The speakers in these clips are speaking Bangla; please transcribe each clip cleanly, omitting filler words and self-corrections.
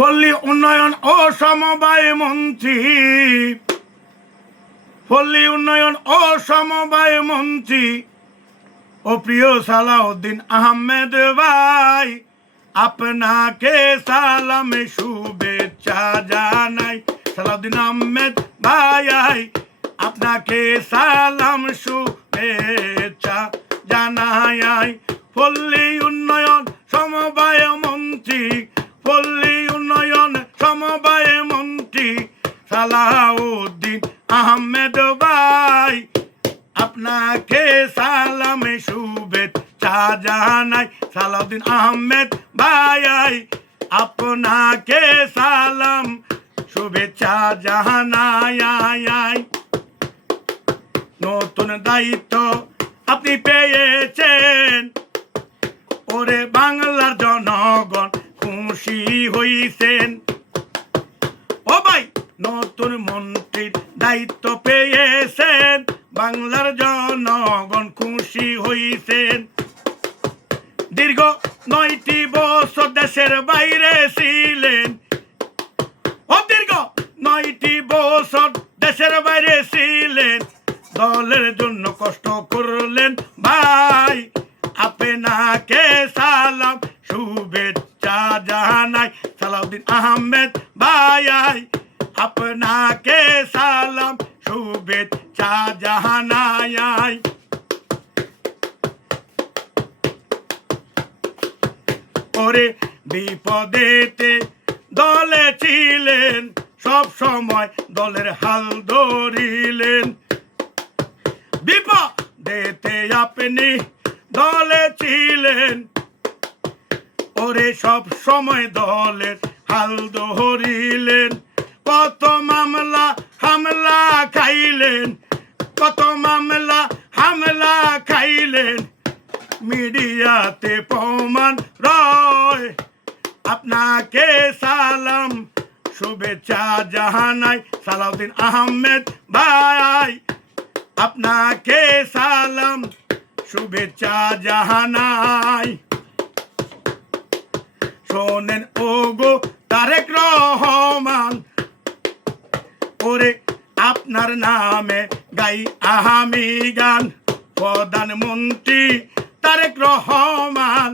পল্লী উন্নয়ন ও সমবায় মন্ত্রী, পল্লী উন্নয়ন ও সমবায় মন্ত্রী ও প্রিয় সালাউদ্দিন আহমেদ ভাই, আপনাকে সালাম শুভেচ্ছা জানাই। সালাউদ্দিন আহমেদ ভাই, আপনাকে সালাম শুভেচ্ছা জানাই। পল্লী উন্নয়ন সমবায় মন্ত্রী, পল্লী উন্নয়ন সমবায় মন্ত্রী সালাউদ্দিন আহমেদ ভাই, আপনাকে সালাম শুভেচ্ছা জানাই। সালাউদ্দিন আহমেদ ভাই, আপনাকে সালাম শুভেচ্ছা জানাই। নতুন দায়িত্ব আপনি পেয়েছেন, ওরে বাংলার জনগণ খুশি হইছেন। ও ভাই, নতুন মন্ত্রীর দায়িত্ব পেয়েছেন, বাংলার জনগণ খুশি হইছেন। দীর্ঘ 9টি বছর দেশের বাইরে ছিলেন, ও দীর্ঘ 9টি বছর দেশের বাইরে ছিলেন, দলের জন্য কষ্ট করলেন ভাই, আপনাকে সালাম শুভেচ্ছা জানাই। সালাউদ্দিন আহমেদ ভাই, আপনাকে সালাম শুভেচ্ছা জানাই। ওরে বিপদেতে দলে ছিলেন, সব সময় দলের হাল ধরিলেন। বিপদেতে আপনি দলে ছিলেন, ওরে সব সময় দলের হাল ধরিলেন। কত মামলা হামলা খাইলেন, কত মামলা হামলা খাইলেন, মিডিয়াতে প্রমাণ রয়, আপনাকে সালাম শুভেচ্ছা জানাই। সালাউদ্দিন আহমেদ ভাই, আপনাকে সালাম শুভেচ্ছা জানাই। শোনেন ওগো তারেক রহমান, ওরে আপনার নামে গাই আমি গান। প্রধানমন্ত্রী তারেক রহমান,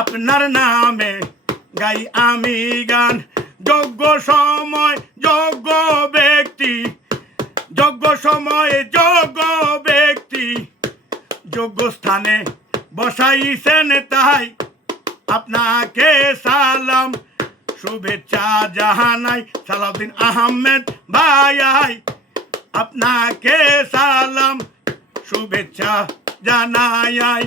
আপনার নামে গাই আমি গান। যোগ্য সময় যোগ্য ব্যক্তি, যোগ্য সময়ে যোগ্য ব্যক্তি, যোগ্য স্থানে বসাইছেন, তাই আপনাকে সালাম শুভেচ্ছা জানাই। সালাউদ্দিন আহমেদ ভাই, আপনাকে সালাম শুভেচ্ছা জানাই।